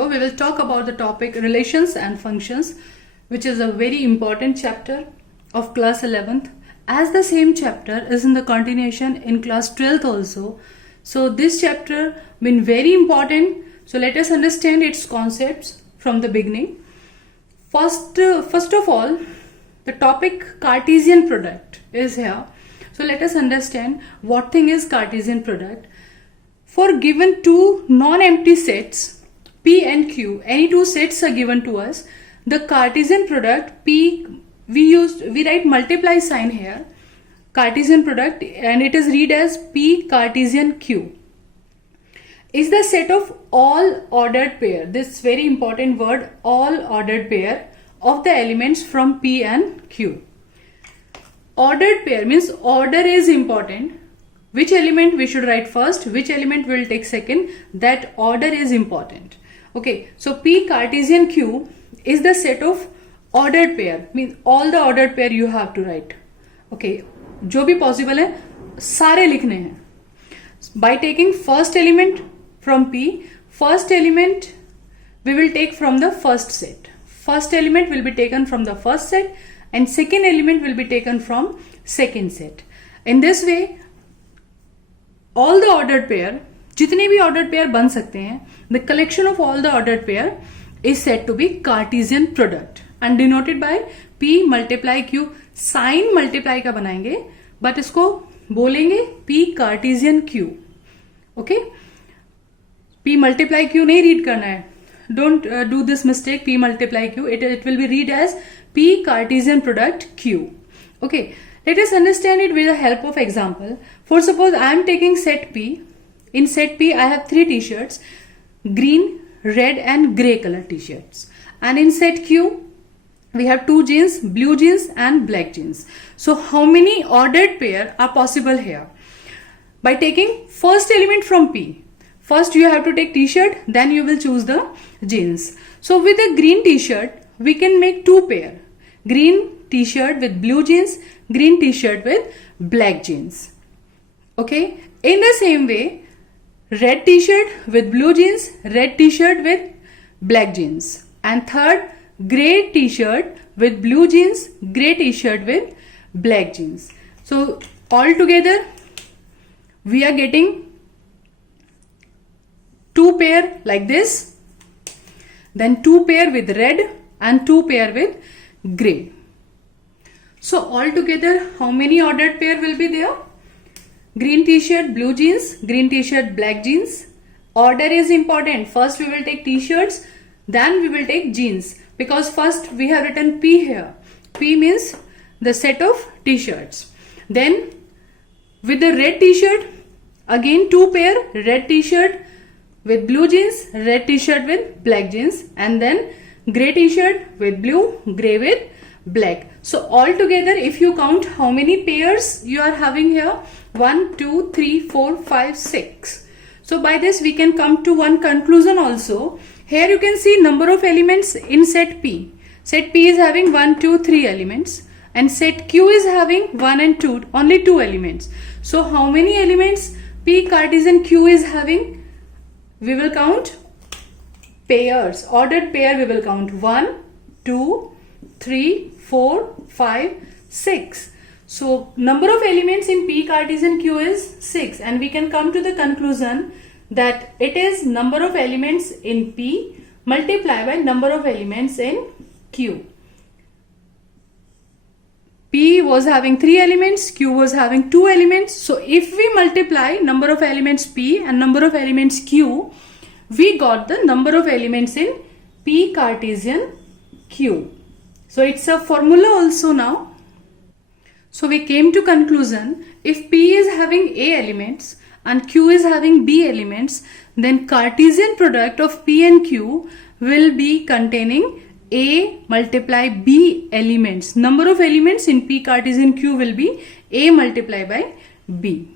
video, we will talk about the topic relations and functions, which is a very important chapter of class 11th. As the same chapter is in the continuation in class 12th also. So this chapter been very important. So let us understand its concepts from the beginning. First of all, the topic Cartesian product is here. So let us understand what thing is Cartesian product. For given two non-empty sets P and Q, any two sets are given to us, the Cartesian product P, we write multiply sign here, Cartesian product, and it is read as P Cartesian Q, is the set of all ordered pair, this very important word, all ordered pair of the elements from P and Q. Ordered pair means order is important. Which element we should write first, which element will take second, that order is important. Okay, so P Cartesian Q is the set of ordered pair, means all the ordered pair you have to write. Okay, जो भी possible है सारे लिखने हैं. By taking first element from P, first element we will take from the first set. First element will be taken from the first set and second element will be taken from second set. In this way, all the ordered pair, जितने भी ordered pair बन सकते हैं, the collection of all the ordered pair is said to be Cartesian product and denoted by P multiply Q. Sign multiply का बनाएंगे, but इसको बोलेंगे P Cartesian Q. Okay? P multiply Q नहीं read करना है. Don't do this mistake. P multiply Q. It will be read as P Cartesian product Q. Okay. Let us understand it with the help of example. For suppose I am taking set P. In set P I have three t-shirts, green, red and grey color t-shirts. And in set Q we have two jeans, blue jeans and black jeans. So how many ordered pair are possible here? By taking first element from P. First you have to take t-shirt, then you will choose the jeans. So with the green t-shirt we can make two pair. Green t-shirt with blue jeans, green t-shirt with black jeans. Okay. In the same way, red t-shirt with blue jeans, red t-shirt with black jeans. And third, grey t-shirt with blue jeans, grey t-shirt with black jeans. So all together we are getting two pair like this, then two pair with red and two pair with grey. So all together how many ordered pair will be there? Green t-shirt, blue jeans, green t-shirt, black jeans. Order is important. First we will take t-shirts, then we will take jeans, because first we have written P here. P means the set of t-shirts. Then with the red t-shirt, again two pair, red t-shirt with blue jeans, red t-shirt with black jeans, and then grey t-shirt with blue, grey with black. So all together if you count how many pairs you are having here, 1, 2, 3, 4, 5, 6. So by this we can come to one conclusion also. Here you can see number of elements in set P. Set P is having 1, 2, 3 elements and set Q is having 1 and 2, only 2 elements. So how many elements P Cartesian Q is having? We will count pairs. Ordered pair we will count 1, 2, 3, 4, 5, 6. So number of elements in P Cartesian Q is 6 and we can come to the conclusion that it is number of elements in P multiplied by number of elements in Q. P was having 3 elements, Q was having 2 elements. So if we multiply number of elements P and number of elements Q, we got the number of elements in P Cartesian Q. So it's a formula also now. So we came to conclusion, if P is having A elements and Q is having B elements, then Cartesian product of P and Q will be containing A multiply B elements. Number of elements in P Cartesian Q will be A multiplied by B.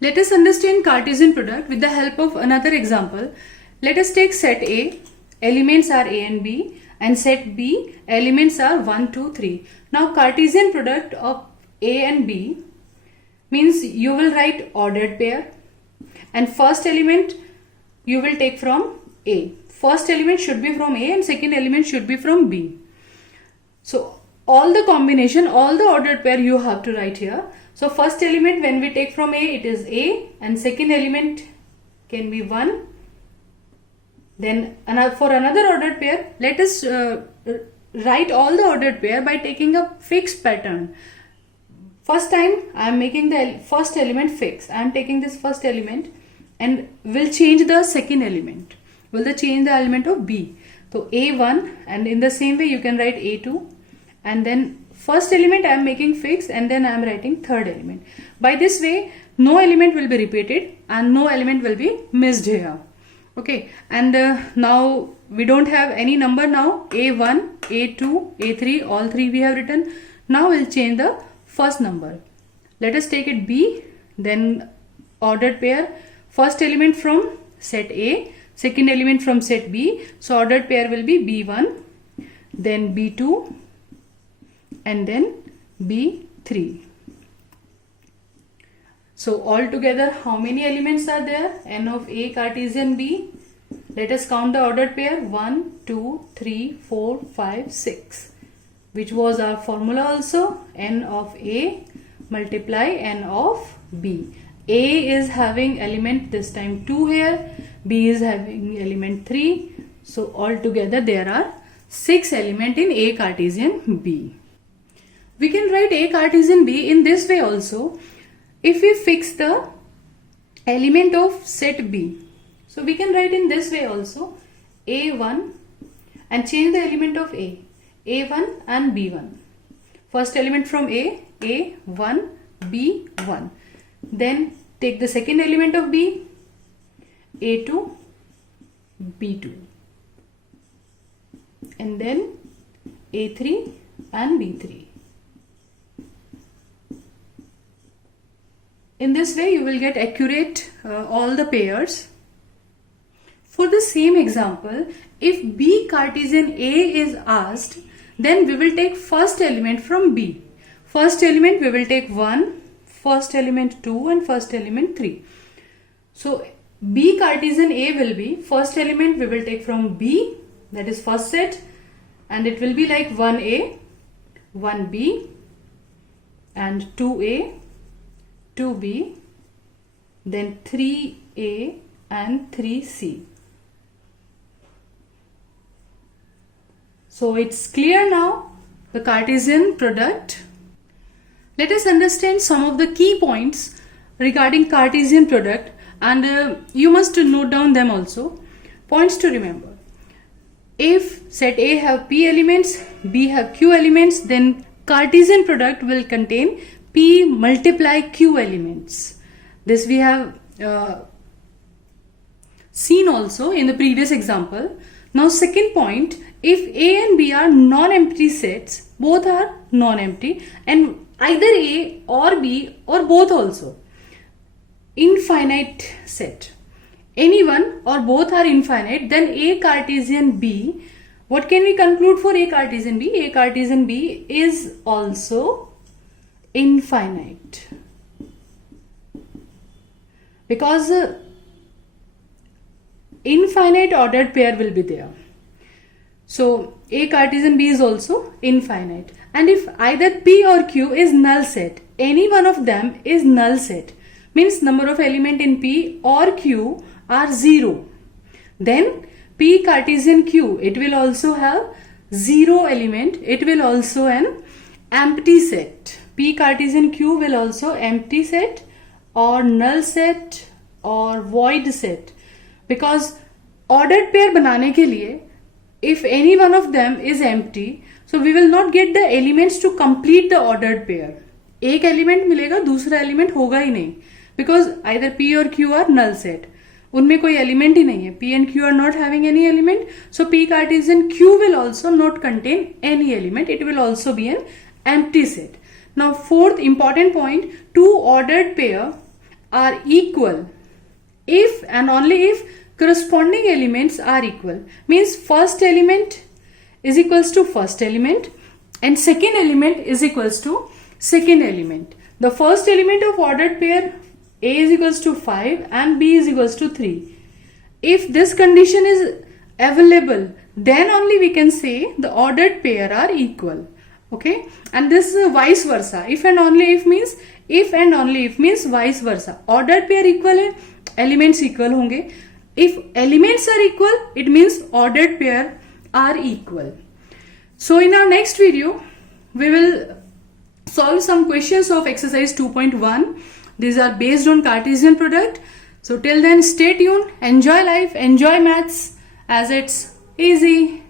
Let us understand Cartesian product with the help of another example. Let us take set A, elements are A and B, and set B, elements are 1, 2, 3. Now Cartesian product of A and B means you will write ordered pair and first element you will take from A. first element should be from A and second element should be from B. So all the combination, all the ordered pair you have to write here. So first element when we take from A, it is A, and second element can be 1. Then for another ordered pair, let us write all the ordered pair by taking a fixed pattern. First time I am making the first element fixed. I am taking this first element and will change the second element. Will change the element of B. So A1, and in the same way you can write A2, and then first element I am making fixed, and then I am writing third element. By this way, no element will be repeated and no element will be missed here. Okay, and now we don't have any number now. A1, A2, A3, all three we have written. Now we'll change the first number. Let us take it B, then ordered pair. First element from set A, second element from set B. So ordered pair will be B1, then B2, and then B3. So altogether, how many elements are there? N of A Cartesian B. Let us count the ordered pair. 1, 2, 3, 4, 5, 6. Which was our formula also. N of A multiply N of B. A is having element this time 2 here. B is having element 3. So altogether there are 6 elements in A Cartesian B. We can write A Cartesian B in this way also. If we fix the element of set B, so we can write in this way also. A1 and change the element of A. A1 and B1. First element from A, A1, B1. Then take the second element of B, A2, B2. And then A3 and B3. In this way you will get accurate all the pairs. For the same example, if B Cartesian A is asked, then we will take first element from B. First element we will take 1, first element 2 and first element 3. So B Cartesian A will be first element we will take from B, that is first set, and it will be like 1A, 1B and 2A, 2B, then 3A and 3C. So it's clear now, the Cartesian product. Let us understand some of the key points regarding Cartesian product, and you must note down them also. Points to remember. If set A have P elements, B have Q elements, then Cartesian product will contain P multiply Q elements. This we have seen also in the previous example. Now second point, if A and B are non-empty sets, both are non-empty, and either A or B or both also, infinite set, any one or both are infinite, then A Cartesian B, what can we conclude for A Cartesian B? A Cartesian B is also infinite, because infinite ordered pair will be there. So A Cartesian B is also infinite, and if either P or Q is null set, any one of them is null set, means number of element in P or Q are 0, then P Cartesian Q, it will also have 0 element, it will also an empty set. P Cartesian Q will also empty set or null set or void set, because ordered pair बनाने के लिए if any one of them is empty, so we will not get the elements to complete the ordered pair. एक element मिलेगा, दूसरा element होगा ही नहीं, because either P or Q are null set. उनमें कोई element ही नहीं है. P and Q are not having any element, so P Cartesian Q will also not contain any element. It will also be an empty set. Now fourth important point, two ordered pair are equal if and only if corresponding elements are equal. Means first element is equals to first element and second element is equals to second element. The first element of ordered pair A is equals to 5 and B is equals to 3. If this condition is available, then only we can say the ordered pair are equal. Okay, and this is vice versa. If and only if means vice versa. Ordered pair equal है, elements equal होंगे. If elements are equal, it means ordered pair are equal. So in our next video, we will solve some questions of exercise 2.1. These are based on Cartesian product. So till then, stay tuned, enjoy life, enjoy maths as it's easy.